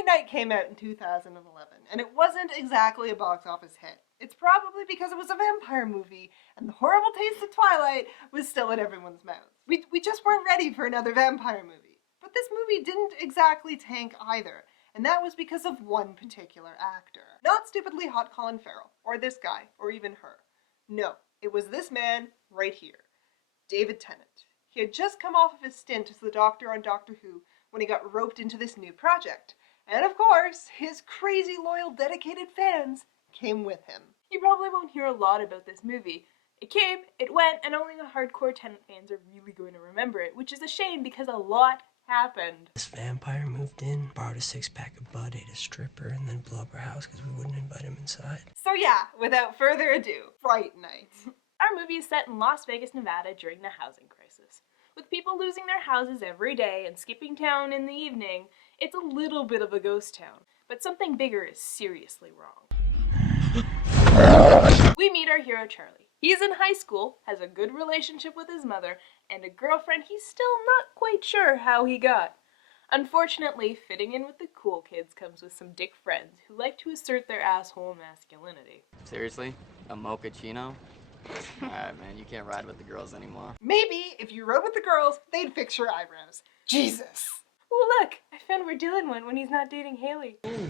Fright Night came out in 2011, and it wasn't exactly a box office hit. It's probably because it was a vampire movie, and the horrible taste of Twilight was still in everyone's mouth. We just weren't ready for another vampire movie. But this movie didn't exactly tank either, and that was because of one particular actor. Not stupidly hot Colin Farrell, or this guy, or even her. No, it was this man right here, David Tennant. He had just come off of his stint as the Doctor on Doctor Who when he got roped into this new project. And of course, his crazy loyal dedicated fans came with him. You probably won't hear a lot about this movie. It came, it went, and only the hardcore Tenant fans are really going to remember it, which is a shame because a lot happened. This vampire moved in, borrowed a 6-pack of Bud, ate a stripper, and then blew up our house because we wouldn't invite him inside. So yeah, without further ado, Fright Night. Our movie is set in Las Vegas, Nevada during the housing crisis. With people losing their houses every day and skipping town in the evening, it's a little bit of a ghost town. But something bigger is seriously wrong. We meet our hero Charlie. He's in high school, has a good relationship with his mother, and a girlfriend he's still not quite sure how he got. Unfortunately, fitting in with the cool kids comes with some dick friends who like to assert their asshole masculinity. Seriously? A mochaccino? Alright, man, you can't ride with the girls anymore. Maybe if you rode with the girls, they'd fix your eyebrows. Jesus. Oh look, I found we're Dylan one when he's not dating Haley. Holy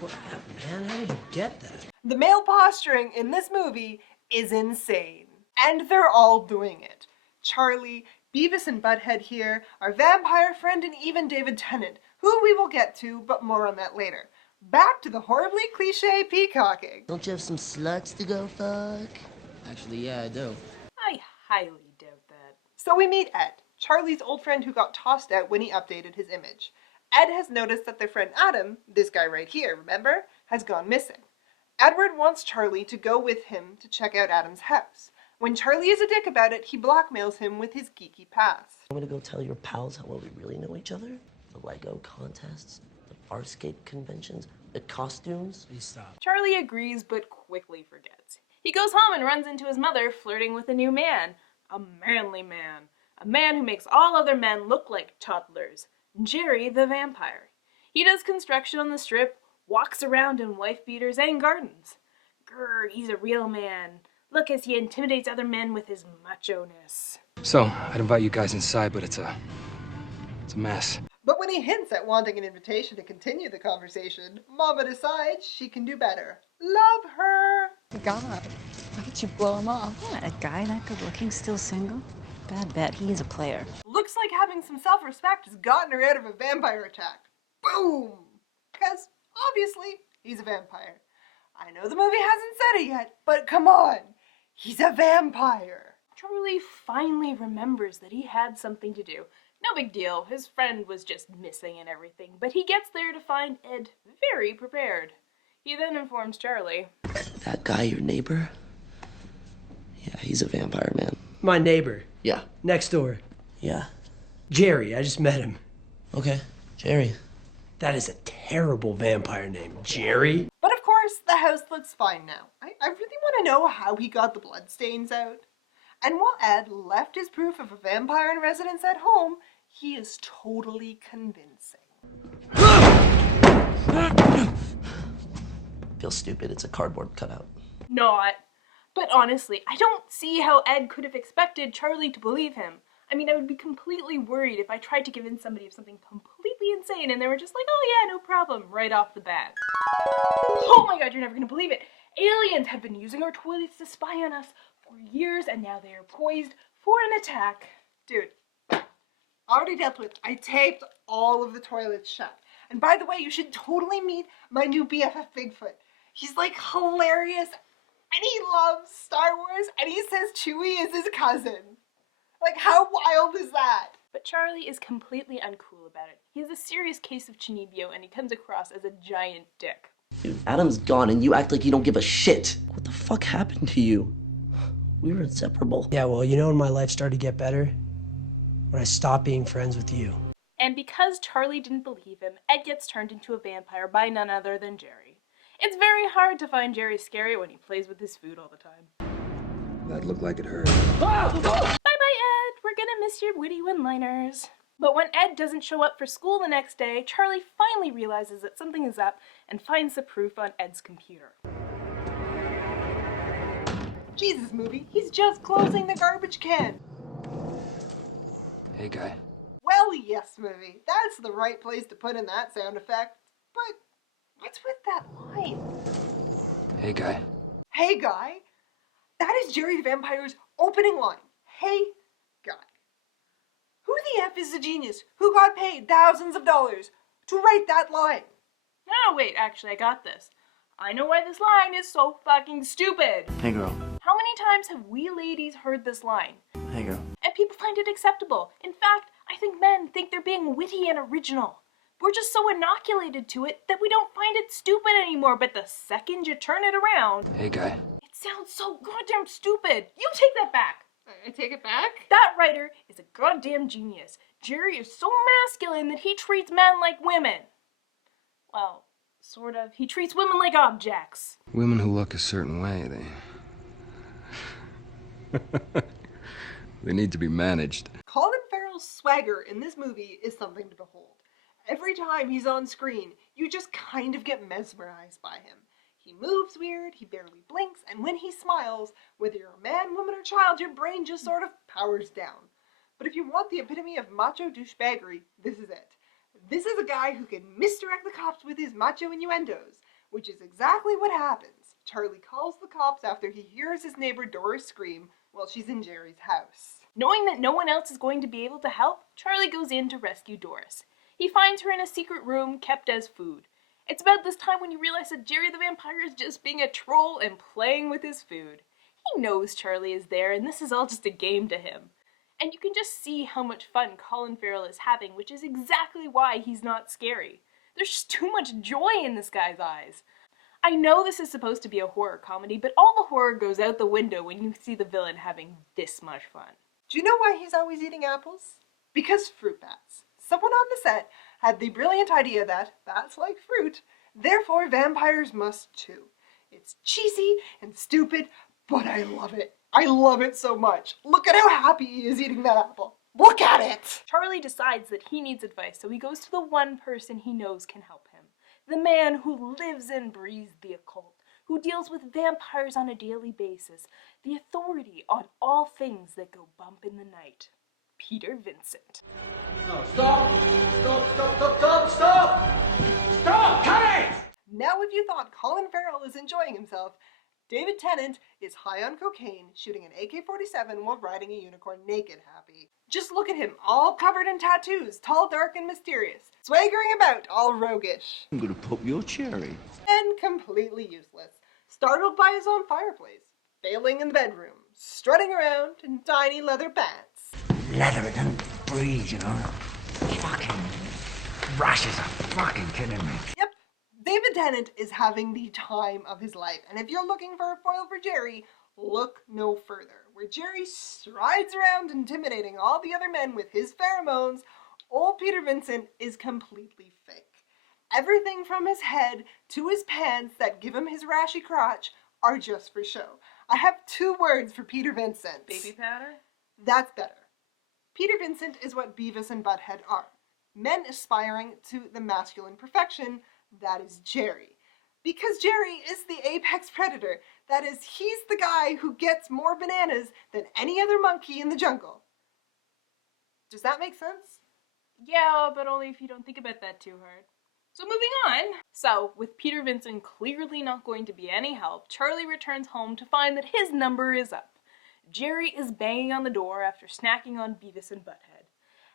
crap, man, how did you get that? The male posturing in this movie is insane. And they're all doing it. Charlie, Beavis and Butthead here, our vampire friend, and even David Tennant, who we will get to, but more on that later. Back to the horribly cliche peacocking. Don't you have some sluts to go fuck? Actually, yeah, I do. I highly doubt that. So we meet Ed, Charlie's old friend who got tossed out when he updated his image. Ed has noticed that their friend Adam, this guy right here, remember, has gone missing. Edward wants Charlie to go with him to check out Adam's house. When Charlie is a dick about it, he blackmails him with his geeky past. I'm gonna go tell your pals how well we really know each other? The Lego contests, the Farscape conventions, the costumes. Please stop. Charlie agrees but quickly forgets. He goes home and runs into his mother flirting with a new man. A manly man. A man who makes all other men look like toddlers. Jerry the vampire. He does construction on the strip, walks around in wife beaters and gardens. Grr, he's a real man. Look as he intimidates other men with his macho-ness. So, I'd invite you guys inside, but it's a mess. But when he hints at wanting an invitation to continue the conversation, Mama decides she can do better. Love her! God, why did you blow him off? What, a guy that good looking still single? Bad bet, he is a player. Looks like having some self-respect has gotten her out of a vampire attack. Boom! Because, obviously, he's a vampire. I know the movie hasn't said it yet, but come on! He's a vampire! Charlie finally remembers that he had something to do. No big deal, his friend was just missing and everything, but he gets there to find Ed very prepared. He then informs Charlie. That guy, your neighbor? Yeah, he's a vampire, man. My neighbor. Yeah. Next door. Yeah. Jerry, I just met him. Okay, Jerry. That is a terrible vampire name. Jerry? But of course, the house looks fine now. I really want to know how he got the bloodstains out. And while Ed left his proof of a vampire in residence at home, he is totally convincing. Feels stupid, it's a cardboard cutout. Not. But honestly, I don't see how Ed could have expected Charlie to believe him. I mean, I would be completely worried if I tried to convince somebody of something completely insane and they were just like, oh yeah, no problem, right off the bat. Oh my god, you're never gonna believe it. Aliens have been using our toilets to spy on us for years and now they are poised for an attack. Dude, already dealt with. I taped all of the toilets shut. And by the way, you should totally meet my new BFF Bigfoot. He's like hilarious and he loves Star Wars and he says Chewie is his cousin. Like, how wild is that? But Charlie is completely uncool about it. He has a serious case of chinibio and he comes across as a giant dick. Dude, Adam's gone and you act like you don't give a shit. What the fuck happened to you? We were inseparable. Yeah, well, you know when my life started to get better? When I stopped being friends with you. And because Charlie didn't believe him, Ed gets turned into a vampire by none other than Jerry. It's very hard to find Jerry scary when he plays with his food all the time. That looked like it hurt. Bye-bye, Ed! We're gonna miss your witty one-liners. But when Ed doesn't show up for school the next day, Charlie finally realizes that something is up and finds the proof on Ed's computer. Jesus, movie, he's just closing the garbage can. Hey, guy. Well, yes, movie, that's the right place to put in that sound effect. But what's with that line? Hey, guy. Hey, guy. That is Jerry the Vampire's opening line. Hey, guy. Who the F is the genius who got paid thousands of dollars to write that line? No, wait, actually, I got this. I know why this line is so fucking stupid. Hey girl. How many times have we ladies heard this line? Hey girl. And people find it acceptable. In fact, I think men think they're being witty and original. We're just so inoculated to it that we don't find it stupid anymore, but the second you turn it around, Hey, guy. it sounds so goddamn stupid. You take that back. I take it back? That writer is a goddamn genius. Jerry is so masculine that he treats men like women. Well, sort of. He treats women like objects. Women who look a certain way, they need to be managed. Colin Farrell's swagger in this movie is something to behold. Every time he's on screen, you just kind of get mesmerized by him. He moves weird, he barely blinks, and when he smiles, whether you're a man, woman, or child, your brain just sort of powers down. But if you want the epitome of macho douchebaggery, this is it. This is a guy who can misdirect the cops with his macho innuendos, which is exactly what happens. Charlie calls the cops after he hears his neighbor Doris scream while she's in Jerry's house. Knowing that no one else is going to be able to help, Charlie goes in to rescue Doris. He finds her in a secret room kept as food. It's about this time when you realize that Jerry the Vampire is just being a troll and playing with his food. He knows Charlie is there, and this is all just a game to him. And you can just see how much fun Colin Farrell is having, which is exactly why he's not scary. There's just too much joy in this guy's eyes. I know this is supposed to be a horror comedy, but all the horror goes out the window when you see the villain having this much fun. Do you know why he's always eating apples? Because fruit bats. Someone on the set had the brilliant idea that bats like fruit, therefore vampires must too. It's cheesy and stupid, but I love it. I love it so much. Look at how happy he is eating that apple. Look at it! Charlie decides that he needs advice, so he goes to the one person he knows can help him. The man who lives and breathes the occult, who deals with vampires on a daily basis, the authority on all things that go bump in the night. Peter Vincent. No, stop! Stop! Cut it! Now if you thought Colin Farrell is enjoying himself, David Tennant is high on cocaine, shooting an AK-47 while riding a unicorn naked happy. Just look at him, all covered in tattoos, tall, dark, and mysterious, swaggering about, all roguish. I'm gonna pop your cherry. And completely useless, startled by his own fireplace, failing in the bedroom, strutting around in tiny leather pants. Leather, it don't breathe, you know. Fucking rashes are fucking kidding me. Yep, David Tennant is having the time of his life, and if you're looking for a foil for Jerry, look no further. Where Jerry strides around intimidating all the other men with his pheromones, old Peter Vincent is completely fake. Everything from his head to his pants that give him his rashy crotch are just for show. I have 2 words for Peter Vincent. Baby powder? That's better. Peter Vincent is what Beavis and Butthead are. Men aspiring to the masculine perfection, that is Jerry. Because Jerry is the apex predator. That is, he's the guy who gets more bananas than any other monkey in the jungle. Does that make sense? Yeah, but only if you don't think about that too hard. So moving on. So, with Peter Vincent clearly not going to be any help, Charlie returns home to find that his number is up. Jerry is banging on the door after snacking on Beavis and Butthead.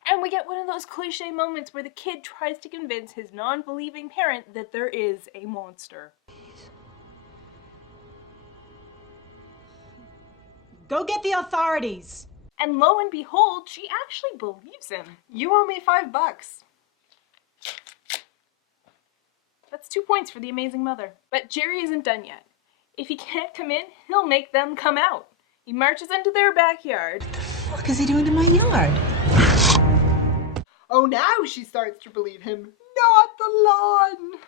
And we get one of those cliche moments where the kid tries to convince his non-believing parent that there is a monster. Go get the authorities. And lo and behold, she actually believes him. You owe me $5. That's 2 points for the amazing mother. But Jerry isn't done yet. If he can't come in, he'll make them come out. He marches into their backyard. What the fuck is he doing in my yard? Oh, now she starts to believe him. Not the lawn!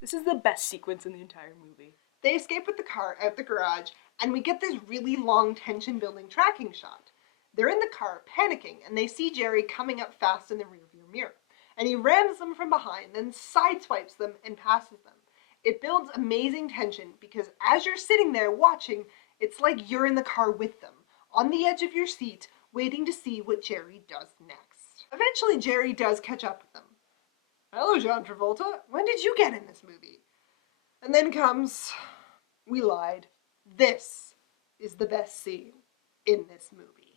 This is the best sequence in the entire movie. They escape with the car out the garage, and we get this really long tension-building tracking shot. They're in the car, panicking, and they see Jerry coming up fast in the rearview mirror. And he rams them from behind, then sideswipes them and passes them. It builds amazing tension because as you're sitting there watching, it's like you're in the car with them, on the edge of your seat, waiting to see what Jerry does next. Eventually, Jerry does catch up with them. Hello, John Travolta. When did you get in this movie? And then comes, we lied. This is the best scene in this movie.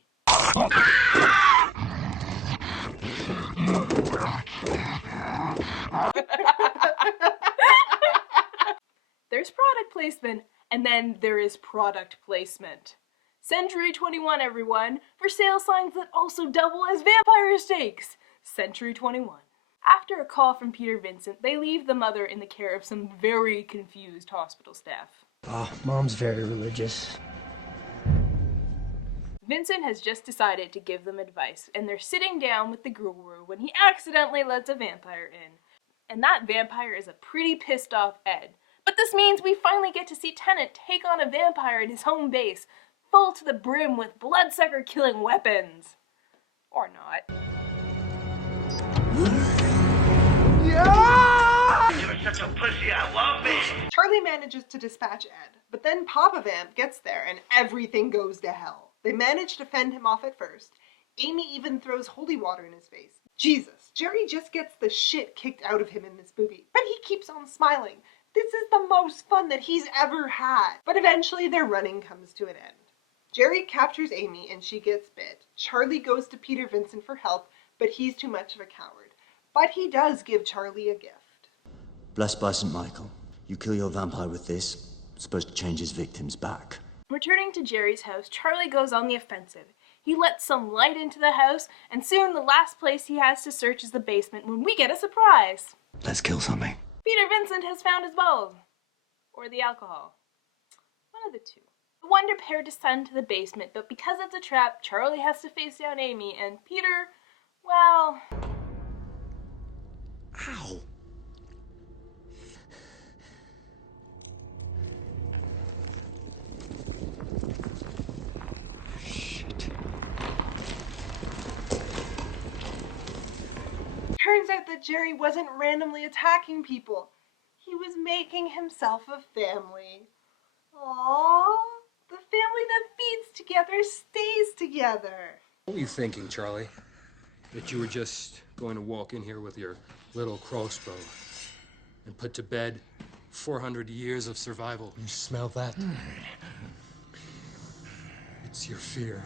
There's product placement, and then there is product placement. Century 21, everyone, for sale signs that also double as vampire stakes. Century 21. After a call from Peter Vincent, they leave the mother in the care of some very confused hospital staff. Oh, Mom's very religious. Vincent has just decided to give them advice, and they're sitting down with the guru when he accidentally lets a vampire in. And that vampire is a pretty pissed off Ed. But this means we finally get to see Tenant take on a vampire in his home base, full to the brim with bloodsucker-killing weapons. Or not. Yeah! You're such a pussy, I love it! Charlie manages to dispatch Ed, but then Papa Vamp gets there and everything goes to hell. They manage to fend him off at first. Amy even throws holy water in his face. Jesus, Jerry just gets the shit kicked out of him in this movie, but he keeps on smiling. This is the most fun that he's ever had. But eventually their running comes to an end. Jerry captures Amy and she gets bit. Charlie goes to Peter Vincent for help, but he's too much of a coward. But he does give Charlie a gift. Blessed by St. Michael, you kill your vampire with this, it's supposed to change his victim's back. Returning to Jerry's house, Charlie goes on the offensive. He lets some light into the house, and soon the last place he has to search is the basement when we get a surprise. Let's kill something. Peter Vincent has found his balls. Or the alcohol. One of the two. The wonder pair descend to the basement, but because it's a trap, Charlie has to face down Amy, and Peter, well... Ow! Turns out that Jerry wasn't randomly attacking people. He was making himself a family. Aww, the family that feeds together stays together. What were you thinking, Charlie? That you were just going to walk in here with your little crossbow and put to bed 400 years of survival? You smell that? It's your fear.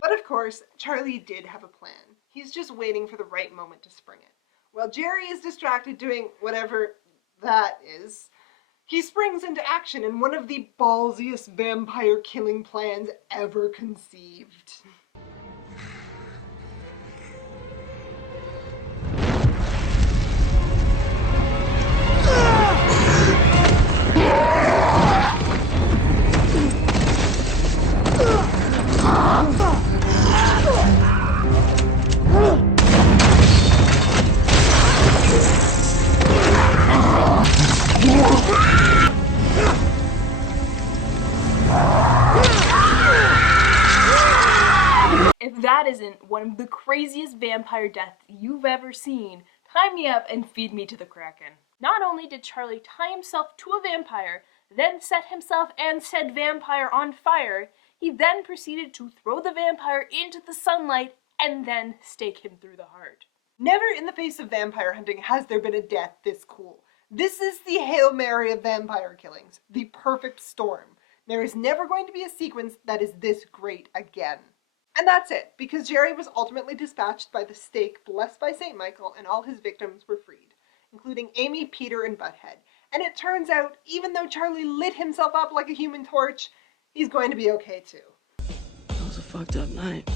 But of course, Charlie did have a plan. He's just waiting for the right moment to spring it. While Jerry is distracted doing whatever that is, he springs into action in one of the ballsiest vampire killing plans ever conceived. If that isn't one of the craziest vampire deaths you've ever seen, tie me up and feed me to the Kraken. Not only did Charlie tie himself to a vampire, then set himself and said vampire on fire, he then proceeded to throw the vampire into the sunlight and then stake him through the heart. Never in the face of vampire hunting has there been a death this cool. This is the Hail Mary of vampire killings, the perfect storm. There is never going to be a sequence that is this great again. And that's it, because Jerry was ultimately dispatched by the stake blessed by St. Michael and all his victims were freed, including Amy, Peter, and Butthead. And it turns out, even though Charlie lit himself up like a human torch, he's going to be okay too. That was a fucked up night.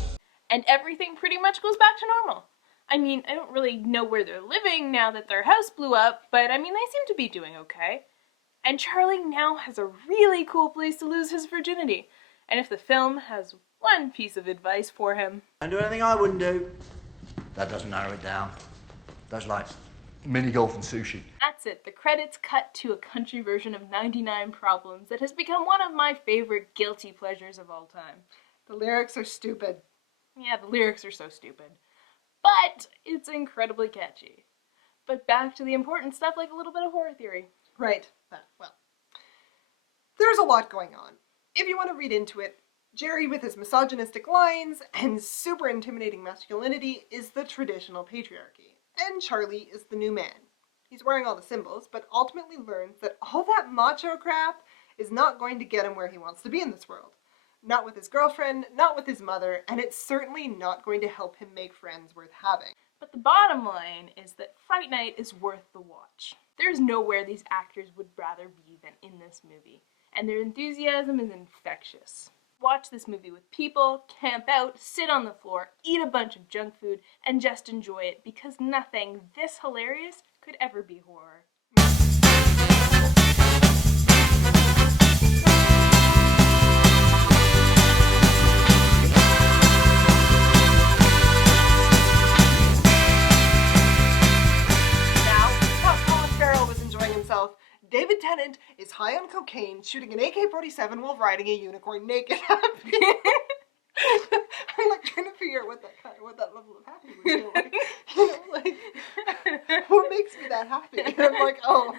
And everything pretty much goes back to normal. I mean, I don't really know where they're living now that their house blew up, but I mean, they seem to be doing okay. And Charlie now has a really cool place to lose his virginity. And if the film has one piece of advice for him... Don't do anything I wouldn't do. That doesn't narrow it down. That's like mini golf and sushi. At that's it. The credits cut to a country version of 99 Problems that has become one of my favorite guilty pleasures of all time. The lyrics are stupid. Yeah, the lyrics are so stupid. But it's incredibly catchy. But back to the important stuff like a little bit of horror theory. Right. Well, there's a lot going on. If you want to read into it, Jerry with his misogynistic lines and super intimidating masculinity is the traditional patriarchy. And Charlie is the new man. He's wearing all the symbols, but ultimately learns that all that macho crap is not going to get him where he wants to be in this world. Not with his girlfriend, not with his mother, and it's certainly not going to help him make friends worth having. But the bottom line is that Fright Night is worth the watch. There's nowhere these actors would rather be than in this movie, and their enthusiasm is infectious. Watch this movie with people, camp out, sit on the floor, eat a bunch of junk food, and just enjoy it, because nothing this hilarious could ever be horror. Farrell was enjoying himself. David Tennant is high on cocaine, shooting an AK-47 while riding a unicorn naked. I'm like trying to figure out what that level of happy would feel like. You know, like what makes me that happy? And I'm like, oh,